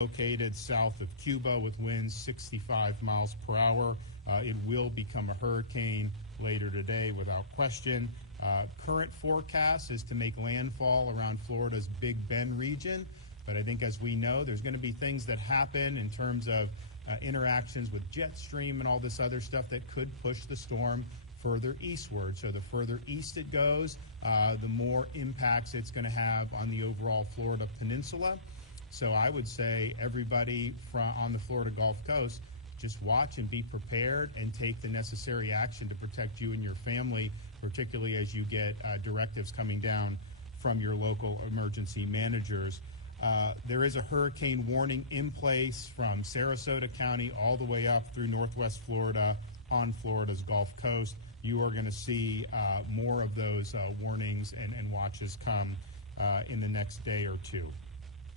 located south of Cuba with winds 65 miles per hour. It will become a hurricane later today without question. Current forecast is to make landfall around Florida's Big Bend region. But I think, as we know, there's going to be things that happen in terms of interactions with jet stream and all this other stuff that could push the storm further eastward. So the further east it goes, the more impacts it's going to have on the overall Florida peninsula. So I would say everybody on the Florida Gulf Coast, just watch and be prepared and take the necessary action to protect you and your family, particularly as you get directives coming down from your local emergency managers. There is a hurricane warning in place from Sarasota County all the way up through northwest Florida on Florida's Gulf Coast. You are going to see more of those warnings and watches come in the next day or two.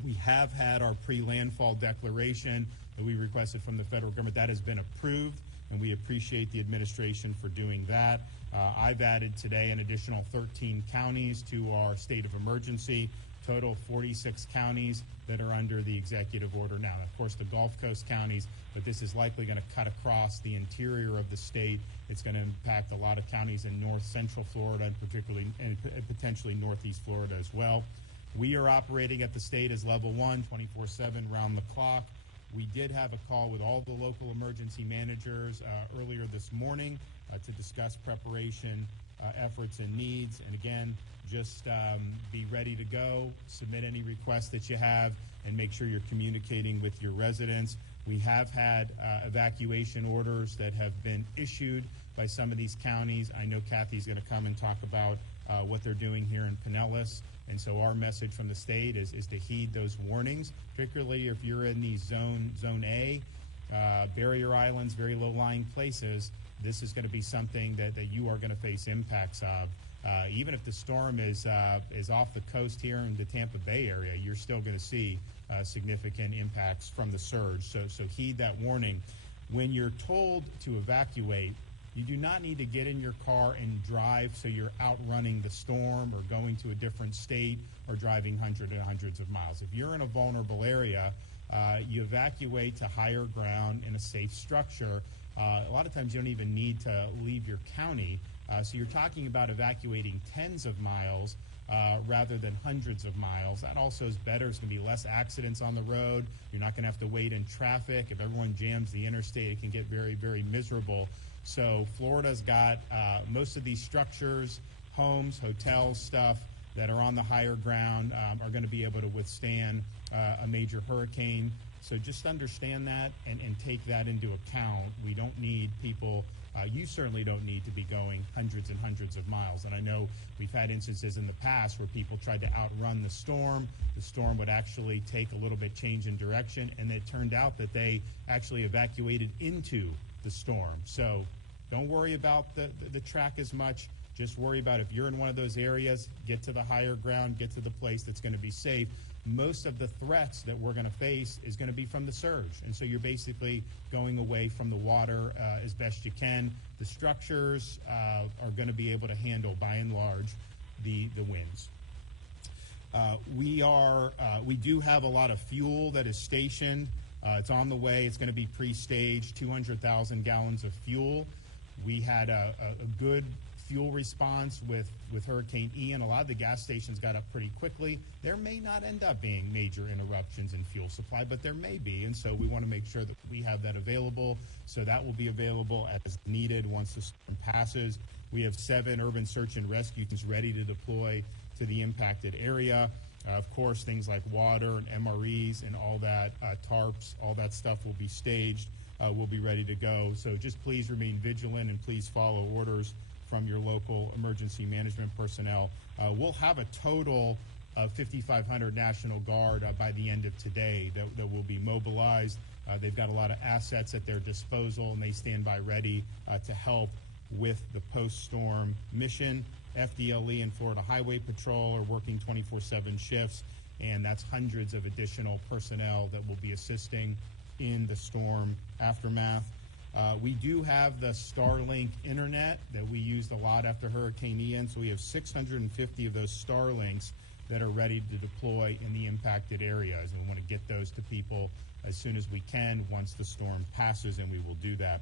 We have had our pre-landfall declaration that we requested from the federal government. That has been approved, and we appreciate the administration for doing that. I've added today an additional 13 counties to our state of emergency. Total 46 counties that are under the executive order now. Of course, the Gulf Coast counties, but this is likely going to cut across the interior of the state. It's going to impact a lot of counties in north central Florida and particularly and potentially northeast Florida as well. We are operating at the state as level 1, 24/7, round the clock. We did have a call with all the local emergency managers earlier this morning to discuss preparation efforts and needs. And again, just be ready to go, submit any requests that you have, and make sure you're communicating with your residents. We have had evacuation orders that have been issued by some of these counties. I know Kathy's going to come and talk about what they're doing here in Pinellas. And so our message from the state is to heed those warnings, particularly if you're in the zone A, barrier islands, very low-lying places. This is going to be something that you are going to face impacts of. Even if the storm is off the coast here in the Tampa Bay area, you're still going to see significant impacts from the surge. So heed that warning. When you're told to evacuate, you do not need to get in your car and drive so you're outrunning the storm or going to a different state or driving hundreds and hundreds of miles. If you're in a vulnerable area, you evacuate to higher ground in a safe structure. A lot of times you don't even need to leave your county. So you're talking about evacuating tens of miles rather than hundreds of miles. That also is better. There's going to be less accidents on the road. You're not going to have to wait in traffic. If everyone jams the interstate, it can get very, very miserable. So Florida's got most of these structures, homes, hotels, stuff that are on the higher ground are going to be able to withstand a major hurricane. So just understand that and take that into account. We don't need people, you certainly don't need to be going hundreds and hundreds of miles. And I know we've had instances in the past where people tried to outrun the storm. The storm would actually take a little bit change in direction, and it turned out that they actually evacuated into the storm. So don't worry about the track as much. Just worry about if you're in one of those areas, get to the higher ground, get to the place that's going to be safe. Most of the threats that we're going to face is going to be from the surge. And so you're basically going away from the water as best you can. The structures are going to be able to handle, by and large, the winds. We do have a lot of fuel that is stationed. It's on the way. It's going to be pre-staged, 200,000 gallons of fuel. We had a good fuel response with Hurricane Ian. A lot of the gas stations got up pretty quickly. There may not end up being major interruptions in fuel supply, but there may be, and so we want to make sure that we have that available. So that will be available as needed once the storm passes. We have 7 urban search and rescue teams ready to deploy to the impacted area. Of course, things like water and MREs and all that, tarps, all that stuff will be staged, will be ready to go. So just please remain vigilant and please follow orders from your local emergency management personnel. We'll have a total of 5,500 National Guard by the end of today that will be mobilized. They've got a lot of assets at their disposal, and they stand by ready to help with the post-storm mission. FDLE and Florida Highway Patrol are working 24/7 shifts, and that's hundreds of additional personnel that will be assisting in the storm aftermath. We do have the Starlink internet that we used a lot after Hurricane Ian, so we have 650 of those Starlinks that are ready to deploy in the impacted areas. And we want to get those to people as soon as we can once the storm passes, and we will do that.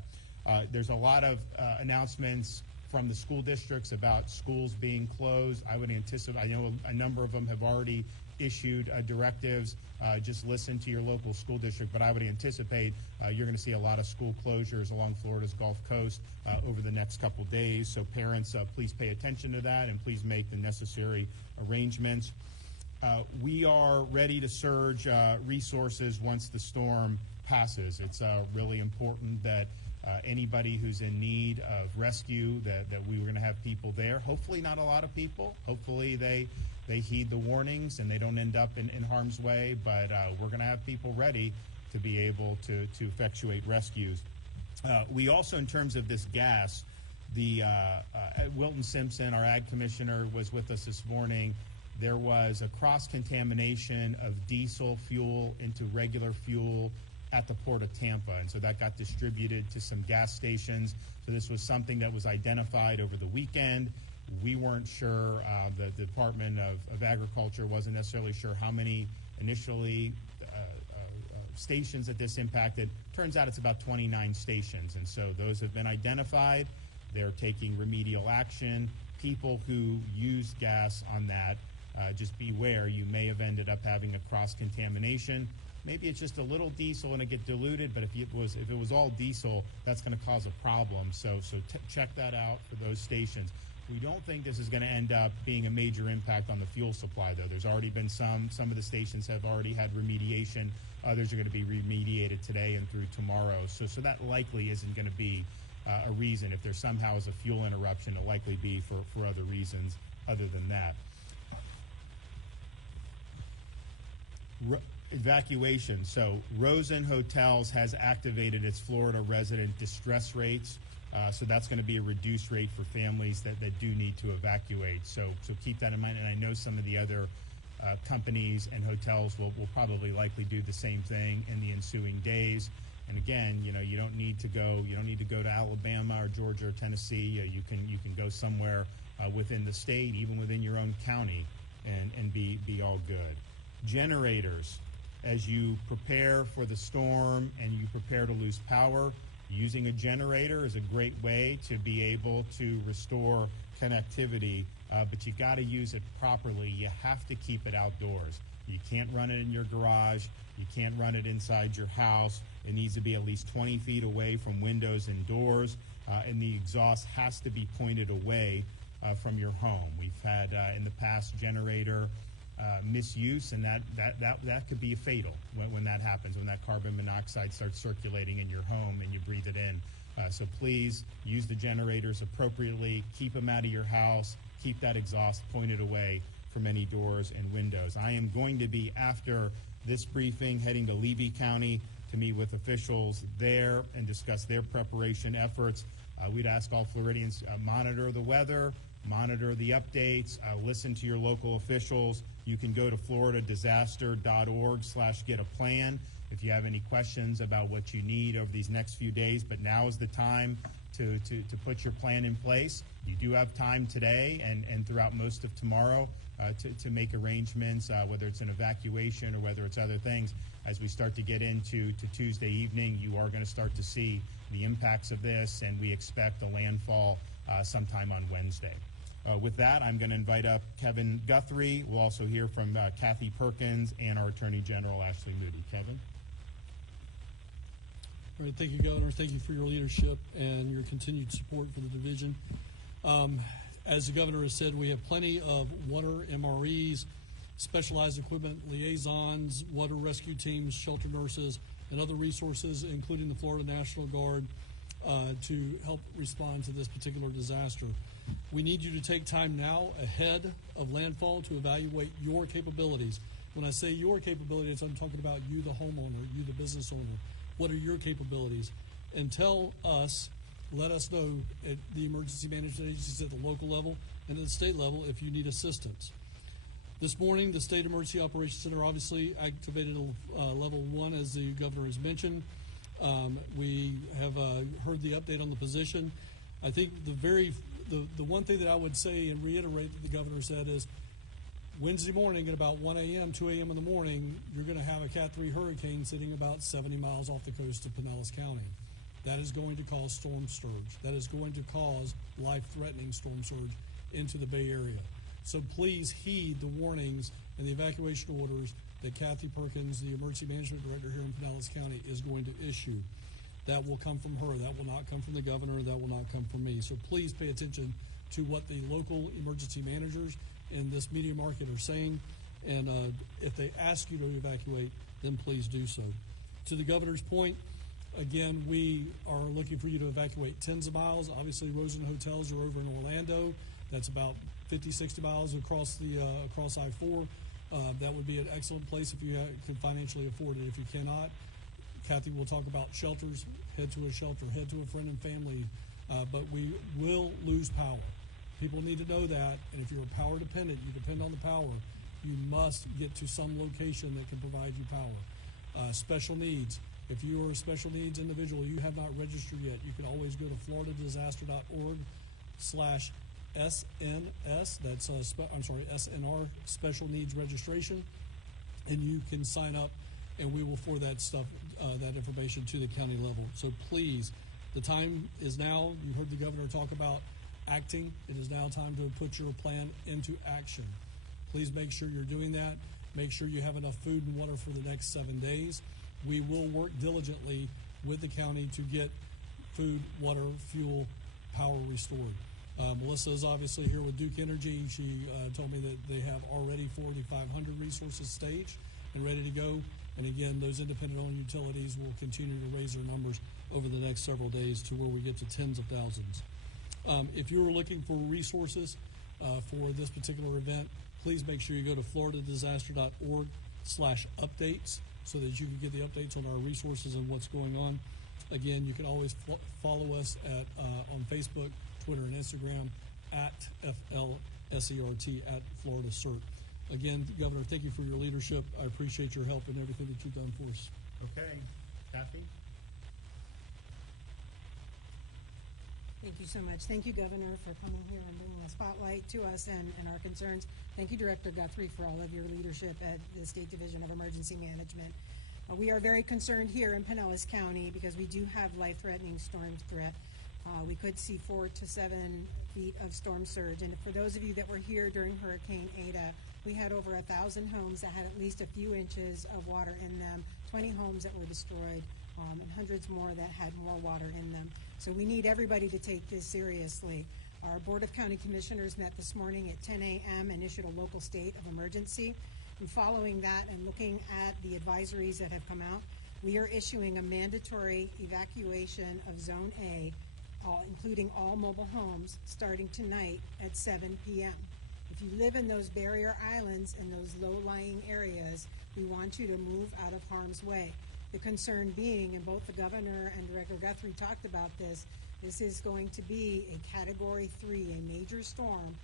There's a lot of announcements from the school districts about schools being closed. I would anticipate, I know a number of them have already issued directives. Just listen to your local school district, but I would anticipate you're going to see a lot of school closures along Florida's Gulf Coast over the next couple days. So parents, please pay attention to that and please make the necessary arrangements. We are ready to surge resources once the storm passes. It's really important that anybody who's in need of rescue, that we were going to have people there. Hopefully not a lot of people. Hopefully they heed the warnings and they don't end up in harm's way, but we're going to have people ready to be able to effectuate rescues. We also, in terms of this gas, Wilton Simpson, our ag commissioner, was with us this morning. There was a cross-contamination of diesel fuel into regular fuel at the Port of Tampa, and so that got distributed to some gas stations. So this was something that was identified over the weekend. We weren't sure, the Department of Agriculture wasn't necessarily sure how many initially stations that this impacted. Turns out it's about 29 stations, and so those have been identified. They're taking remedial action. People who use gas on that, just beware, you may have ended up having a cross-contamination. Maybe it's just a little diesel and it get diluted, but if it was all diesel, that's going to cause a problem. So check that out for those stations. We don't think this is going to end up being a major impact on the fuel supply, though. There's already been some of the stations have already had remediation. Others are going to be remediated today and through tomorrow. So that likely isn't going to be a reason. If there somehow is a fuel interruption, it'll likely be for other reasons other than that. Evacuation. So Rosen Hotels has activated its Florida resident distress rates. So that's going to be a reduced rate for families that do need to evacuate. So keep that in mind. And I know some of the other companies and hotels will probably likely do the same thing in the ensuing days. And again, you don't need to go to Alabama or Georgia or Tennessee. You can go somewhere within the state, even within your own county, and be all good. Generators. As you prepare for the storm and you prepare to lose power, using a generator is a great way to be able to restore connectivity, but you got to use it properly. You have to keep it outdoors. You can't run it in your garage. You can't run it inside your house. It needs to be at least 20 feet away from windows and doors, and the exhaust has to be pointed away from your home. We've had in the past generator misuse, and that could be fatal when that happens, when that carbon monoxide starts circulating in your home and you breathe it in. So please use the generators appropriately, keep them out of your house, keep that exhaust pointed away from any doors and windows. I am going to be, after this briefing, heading to Levy County to meet with officials there and discuss their preparation efforts. We'd ask all Floridians monitor the weather, monitor the updates, listen to your local officials. You can go to floridadisaster.org/get-a-plan if you have any questions about what you need over these next few days. But now is the time to put your plan in place. You do have time today and throughout most of tomorrow to make arrangements, whether it's an evacuation or whether it's other things. As we start to get into Tuesday evening, you are going to start to see the impacts of this, and we expect a landfall sometime on Wednesday. With that, I'm going to invite up Kevin Guthrie. We'll also hear from Kathy Perkins and our Attorney General, Ashley Moody. Kevin? All right, thank you, Governor. Thank you for your leadership and your continued support for the division. As the Governor has said, we have plenty of water MREs, specialized equipment liaisons, water rescue teams, shelter nurses, and other resources, including the Florida National Guard, to help respond to this particular disaster. We need you to take time now ahead of landfall to evaluate your capabilities. When I say your capabilities, I'm talking about you, the homeowner, you, the business owner. What are your capabilities? And let us know at the emergency management agencies at the local level and at the state level if you need assistance. This morning, the State Emergency Operations Center obviously activated level 1, as the Governor has mentioned. We have heard the update on the position. I think the one thing that I would say and reiterate that the Governor said is Wednesday morning at about 1 a.m., 2 a.m. in the morning, you're going to have a Cat 3 hurricane sitting about 70 miles off the coast of Pinellas County. That is going to cause storm surge. That is going to cause life-threatening storm surge into the Bay Area. So please heed the warnings and the evacuation orders that Kathy Perkins, the Emergency Management Director here in Pinellas County, is going to issue. That will come from her. That will not come from the governor. That will not come from me. So please pay attention to what the local emergency managers in this media market are saying. And if they ask you to evacuate, then please do so. To the governor's point, again, we are looking for you to evacuate tens of miles. Obviously, Rosen Hotels are over in Orlando. That's about 50, 60 miles across I-4. That would be an excellent place if you can financially afford it. If you cannot, Kathy will talk about shelters. Head to a shelter. Head to a friend and family. But we will lose power. People need to know that. And if you're power dependent, you depend on the power, you must get to some location that can provide you power. Special needs. If you are a special needs individual, you have not registered yet, you can always go to floridadisaster.org/SNS. That's SNR Special Needs Registration, and you can sign up, and we will forward that information to the county level. So please, the time is now. You heard the governor talk about acting. It is now time to put your plan into action. Please make sure you're doing that. Make sure you have enough food and water for the next 7 days. We will work diligently with the county to get food, water, fuel, power restored. Melissa is obviously here with Duke Energy. She told me that they have already 4,500 resources staged and ready to go. And again, those independent-owned utilities will continue to raise their numbers over the next several days to where we get to tens of thousands. If you are looking for resources for this particular event, please make sure you go to floridadisaster.org/updates so that you can get the updates on our resources and what's going on. Again, you can always follow us on Facebook, Twitter, and Instagram at FLSERT at Florida CERT. Again, Governor, thank you for your leadership. I appreciate your help and everything that you've done for us. Okay. Kathy? Thank you so much. Thank you, Governor, for coming here and bringing a spotlight to us and our concerns. Thank you, Director Guthrie, for all of your leadership at the State Division of Emergency Management. We are very concerned here in Pinellas County because we do have life-threatening storm threat. We could see 4 to 7 feet of storm surge. And for those of you that were here during Hurricane Ada, we had over 1,000 homes that had at least a few inches of water in them, 20 homes that were destroyed, and hundreds more that had more water in them. So we need everybody to take this seriously. Our Board of County Commissioners met this morning at 10 a.m. and issued a local state of emergency. And following that and looking at the advisories that have come out, we are issuing a mandatory evacuation of Zone A, including all mobile homes, starting tonight at 7 p.m. If you live in those barrier islands and those low-lying areas, we want you to move out of harm's way. The concern being, and both the governor and Director Guthrie talked about this is going to be a Category 3, a major storm,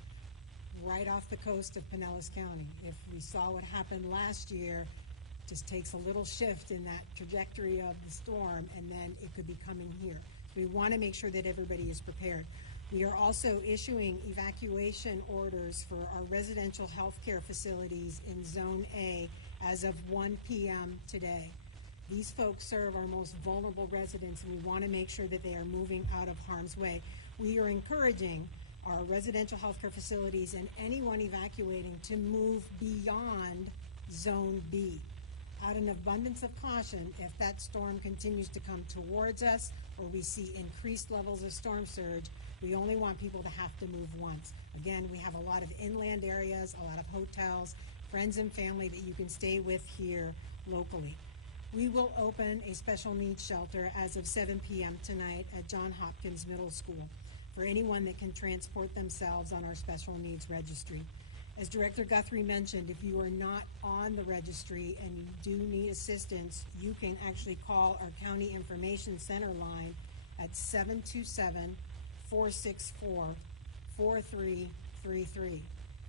right off the coast of Pinellas County. If we saw what happened last year, it just takes a little shift in that trajectory of the storm, and then it could be coming here. We want to make sure that everybody is prepared. We are also issuing evacuation orders for our residential health care facilities in Zone A as of 1 p.m. today. These folks serve our most vulnerable residents, and we want to make sure that they are moving out of harm's way. We are encouraging our residential health care facilities and anyone evacuating to move beyond Zone B. Out of abundance of caution, if that storm continues to come towards us or we see increased levels of storm surge, we only want people to have to move once. Again, we have a lot of inland areas, a lot of hotels, friends and family that you can stay with here locally. We will open a special needs shelter as of 7 p.m. tonight at John Hopkins Middle School for anyone that can transport themselves on our special needs registry. As Director Guthrie mentioned, if you are not on the registry and you do need assistance, you can actually call our County Information Center line at 727-464-4333.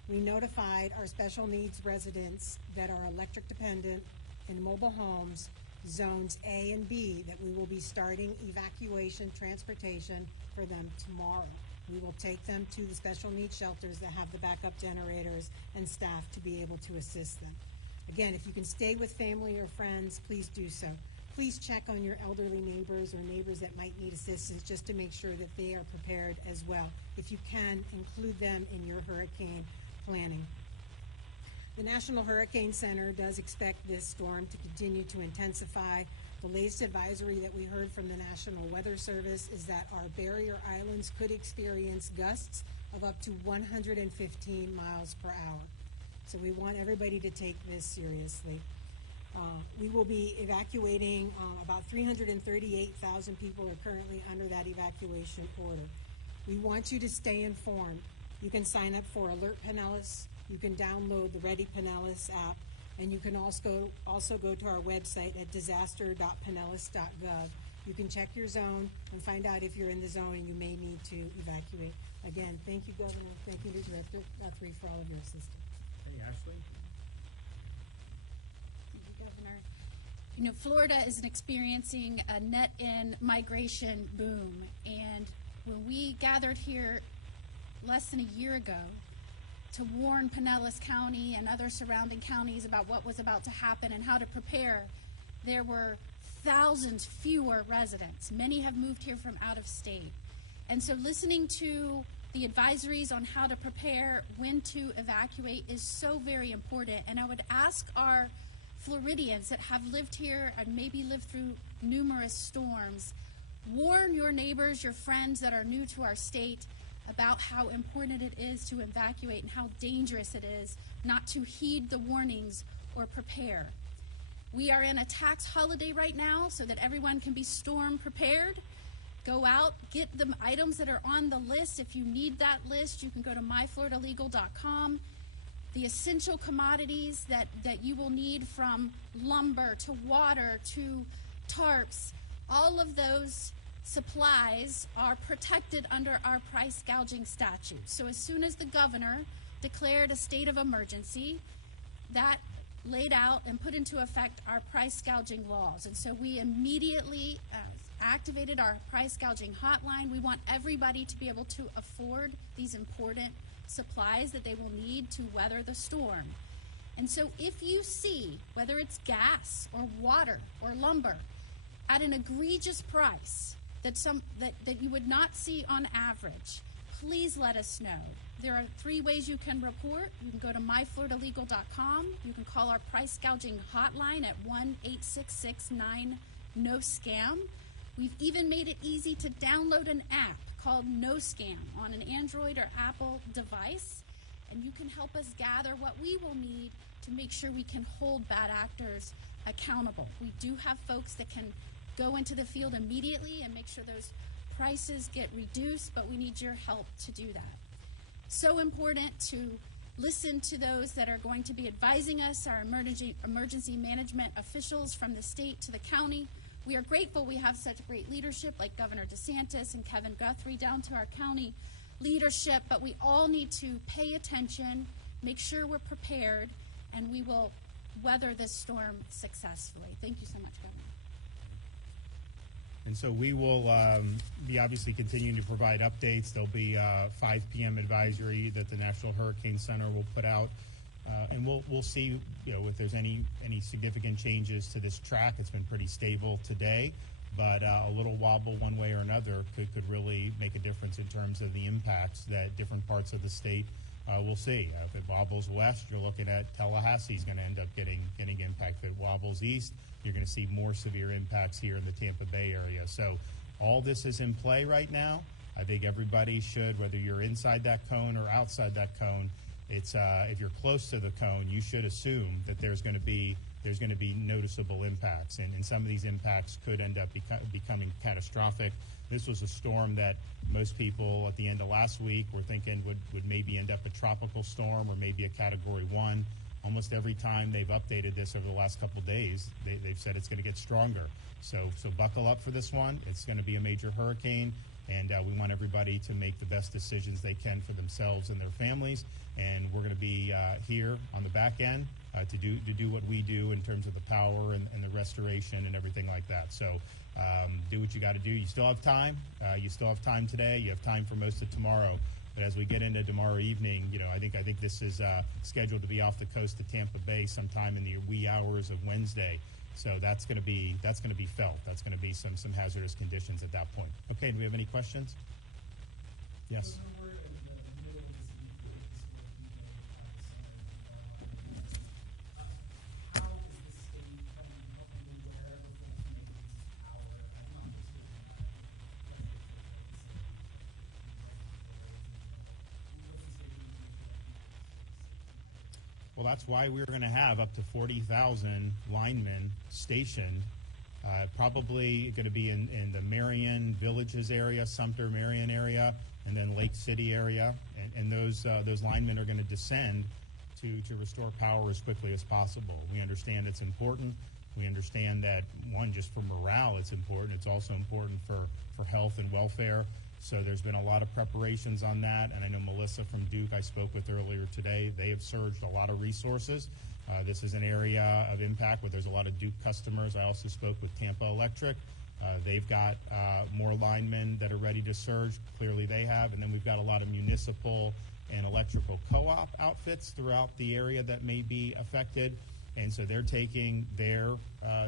We notified our special needs residents that are electric dependent in mobile homes, zones A and B, that we will be starting evacuation transportation for them tomorrow. We will take them to the special needs shelters that have the backup generators and staff to be able to assist them. Again, if you can stay with family or friends, please do so. Please check on your elderly neighbors or neighbors that might need assistance just to make sure that they are prepared as well. If you can, include them in your hurricane planning. The National Hurricane Center does expect this storm to continue to intensify. The latest advisory that we heard from the National Weather Service is that our barrier islands could experience gusts of up to 115 miles per hour. So we want everybody to take this seriously. We will be evacuating about 338,000 people are currently under that evacuation order. We want you to stay informed. You can sign up for Alert Pinellas. You can download the Ready Pinellas app, and you can also go to our website at disaster.pinellas.gov. You can check your zone and find out if you're in the zone and you may need to evacuate. Again, thank you, Governor. Thank you to Director Guthrie for all of your assistance. Hey, Ashley. Governor. You know, Florida is experiencing a net-in migration boom, and when we gathered here less than a year ago to warn Pinellas County and other surrounding counties about what was about to happen and how to prepare, there were thousands fewer residents. Many have moved here from out of state. And so listening to the advisories on how to prepare, when to evacuate is so very important. And I would ask our Floridians that have lived here and maybe lived through numerous storms, warn your neighbors, your friends that are new to our state about how important it is to evacuate and how dangerous it is not to heed the warnings or prepare. We are in a tax holiday right now so that everyone can be storm prepared. Go out, get the items that are on the list. If you need that list, you can go to myfloridalegal.com. The essential commodities that you will need, from lumber to water to tarps, all of those supplies are protected under our price gouging statute. So as soon as the governor declared a state of emergency, that laid out and put into effect our price gouging laws. And so we immediately activated our price gouging hotline. We want everybody to be able to afford these important supplies that they will need to weather the storm. And so if you see, whether it's gas or water or lumber, at an egregious price that you would not see on average, please let us know. There are 3 ways you can report. You can go to myfloridalegal.com. You can call our price gouging hotline at 1-866-9-NO-SCAM. We've even made it easy to download an app called No Scam on an Android or Apple device, and you can help us gather what we will need to make sure we can hold bad actors accountable. We do have folks that can go into the field immediately and make sure those prices get reduced, but we need your help to do that. So important to listen to those that are going to be advising us, our emergency management officials from the state to the county. We are grateful we have such great leadership like Governor DeSantis and Kevin Guthrie down to our county leadership, but we all need to pay attention, make sure we're prepared, and we will weather this storm successfully. Thank you so much, Governor. And so we will be obviously continuing to provide updates. There'll be a 5 p.m. advisory that the National Hurricane Center will put out. And we'll see, if there's any significant changes to this track. It's been pretty stable today, but a little wobble one way or another could really make a difference in terms of the impacts that different parts of the state will see. If it wobbles west, you're looking at Tallahassee's going to end up getting impact. If it wobbles east, you're going to see more severe impacts here in the Tampa Bay area. So all this is in play right now. I think everybody should, whether you're inside that cone or outside that cone, it's if you're close to the cone, you should assume that there's going to be noticeable impacts, and some of these impacts could end up becoming catastrophic. This was a storm that most people at the end of last week were thinking would maybe end up a tropical storm or maybe a Category 1. Almost every time they've updated this over the last couple of days, they've said it's going to get stronger. So buckle up for this one. It's going to be a major hurricane, and we want everybody to make the best decisions they can for themselves and their families. And we're going to be here on the back end to do what we do in terms of the power and the restoration and everything like that. So do what you got to do. You still have time. You still have time today. You have time for most of tomorrow. But as we get into tomorrow evening, I think this is scheduled to be off the coast of Tampa Bay sometime in the wee hours of Wednesday. So that's going to be felt. That's going to be some hazardous conditions at that point. Okay. Do we have any questions? Yes. Well, that's why we're going to have up to 40,000 linemen stationed, probably going to be in the Marion Villages area, Sumter, Marion area, and then Lake City area. And those linemen are going to descend to restore power as quickly as possible. We understand it's important. We understand that, one, just for morale, it's important. It's also important for health and welfare. So there's been a lot of preparations on that, and I know Melissa from Duke I spoke with earlier today. They have surged a lot of resources. This is an area of impact where there's a lot of Duke customers. I also spoke with Tampa Electric. They've got more linemen that are ready to surge. Clearly they have. And then we've got a lot of municipal and electrical co-op outfits throughout the area that may be affected. And so they're taking their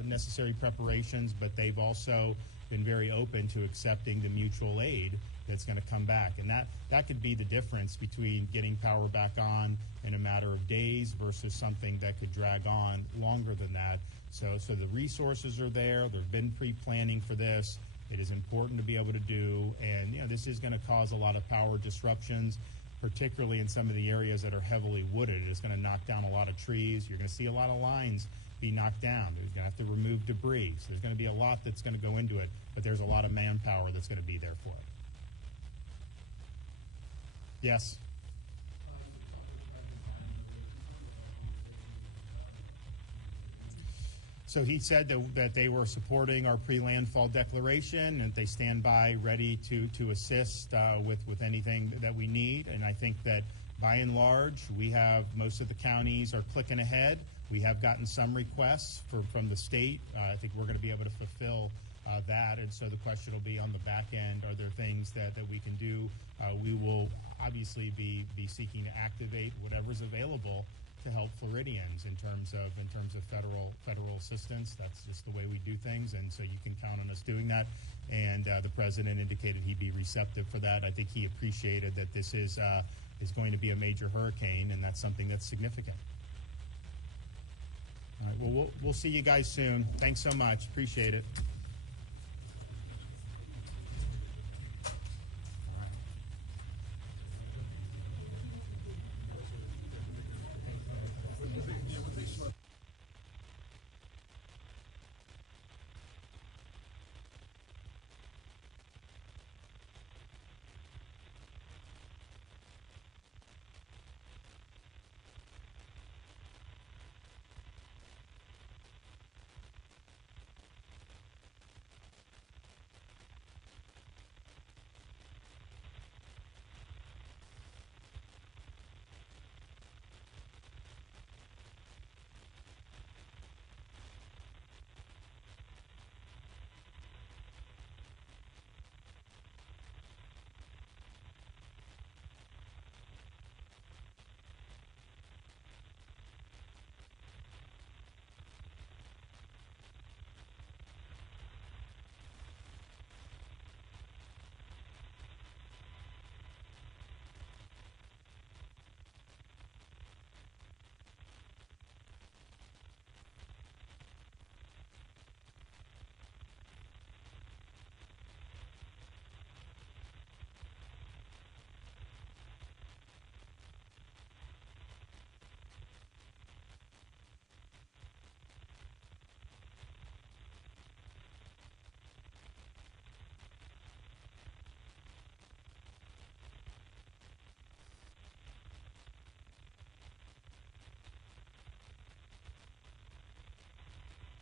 necessary preparations, but they've also been very open to accepting the mutual aid that's going to come back. And that could be the difference between getting power back on in a matter of days versus something that could drag on longer than that. So the resources are there. There's been pre-planning for this. It is important to be able to do. And this is going to cause a lot of power disruptions, particularly in some of the areas that are heavily wooded. It's going to knock down a lot of trees. You're going to see a lot of lines be knocked down. There's going to have to remove debris. So there's going to be a lot that's going to go into it, but there's a lot of manpower that's going to be there for it. Yes? So he said that they were supporting our pre-landfall declaration and they stand by ready to assist with anything that we need. And I think that by and large, most of the counties are clicking ahead. We have gotten some requests from the state. I think we're going to be able to fulfill that. And so the question will be on the back end, are there things that we can do? We will obviously be seeking to activate whatever's available to help Floridians in terms of federal assistance. That's just the way we do things, and so you can count on us doing that. And the president indicated he'd be receptive for that. I think he appreciated that this is going to be a major hurricane, and that's something that's significant. All right, well, we'll see you guys soon. Thanks so much. Appreciate it.